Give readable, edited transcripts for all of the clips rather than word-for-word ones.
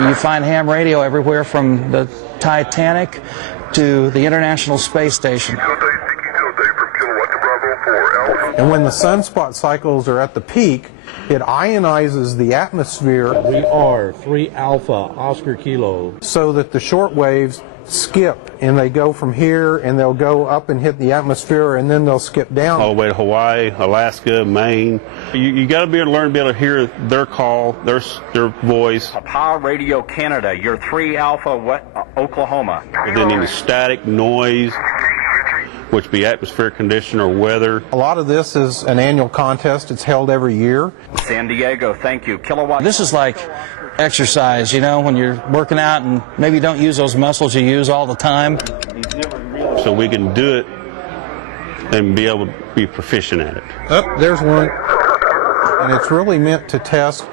You find ham radio everywhere from the Titanic to the International Space Station. And when the sunspot cycles are at the peak, it ionizes the atmosphere. We are 3 Alpha Oscar Kilo. So that the short waves skip, and they go from here, and they'll go up and hit the atmosphere, and then they'll skip down. All the way to Hawaii, Alaska, Maine. You got to be able to hear their call, their voice. Power Radio Canada, your 3 Alpha Oklahoma. Within any static, noise, which be atmospheric condition or weather. A lot of this is an annual contest. It's held every year. San Diego, thank you. Kilowatt. This is like exercise, you know, when you're working out and maybe you don't use those muscles you use all the time. So we can do it and be able to be proficient at it. Oh, there's one. And it's really meant to test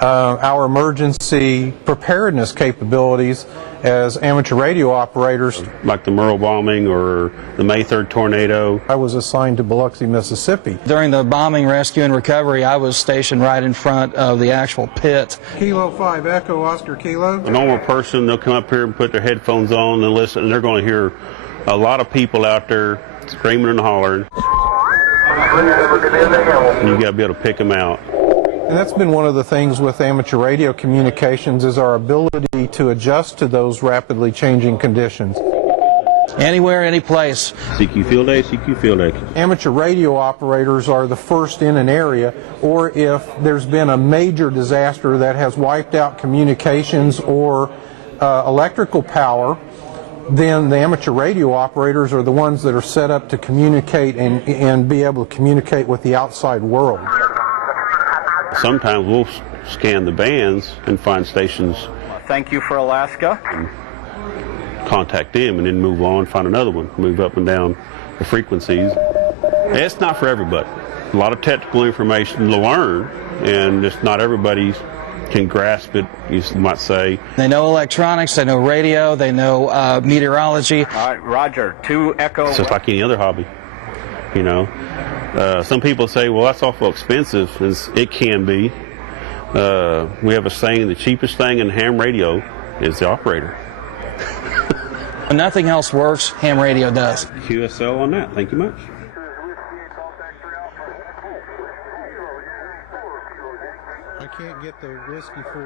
our emergency preparedness capabilities as amateur radio operators. Like the Merle bombing or the May 3rd tornado. I was assigned to Biloxi, Mississippi. During the bombing, rescue, and recovery, I was stationed right in front of the actual pit. Kilo 5 Echo Oscar Kilo. A normal person, they'll come up here and put their headphones on and listen, and they're going to hear a lot of people out there screaming and hollering. And you got to be able to pick them out. And that's been one of the things with amateur radio communications, is our ability to adjust to those rapidly changing conditions. Anywhere, any place. CQ field day, CQ field day. Amateur radio operators are the first in an area, or if there's been a major disaster that has wiped out communications or electrical power, then the amateur radio operators are the ones that are set up to communicate and be able to communicate with the outside world. Sometimes we'll scan the bands and find stations. Thank you for Alaska. Contact them and then move on, find another one, move up and down the frequencies. It's not for everybody. A lot of technical information to learn, and just not everybody can grasp it, you might say. They know electronics, they know radio, they know meteorology. All right, Roger, 2 Echo. It's just like any other hobby, you know. Some people say, well, that's awful expensive. It can be. We have a saying, the cheapest thing in ham radio is the operator. When nothing else works, ham radio does. QSL on that. Thank you much. I can't get the whiskey for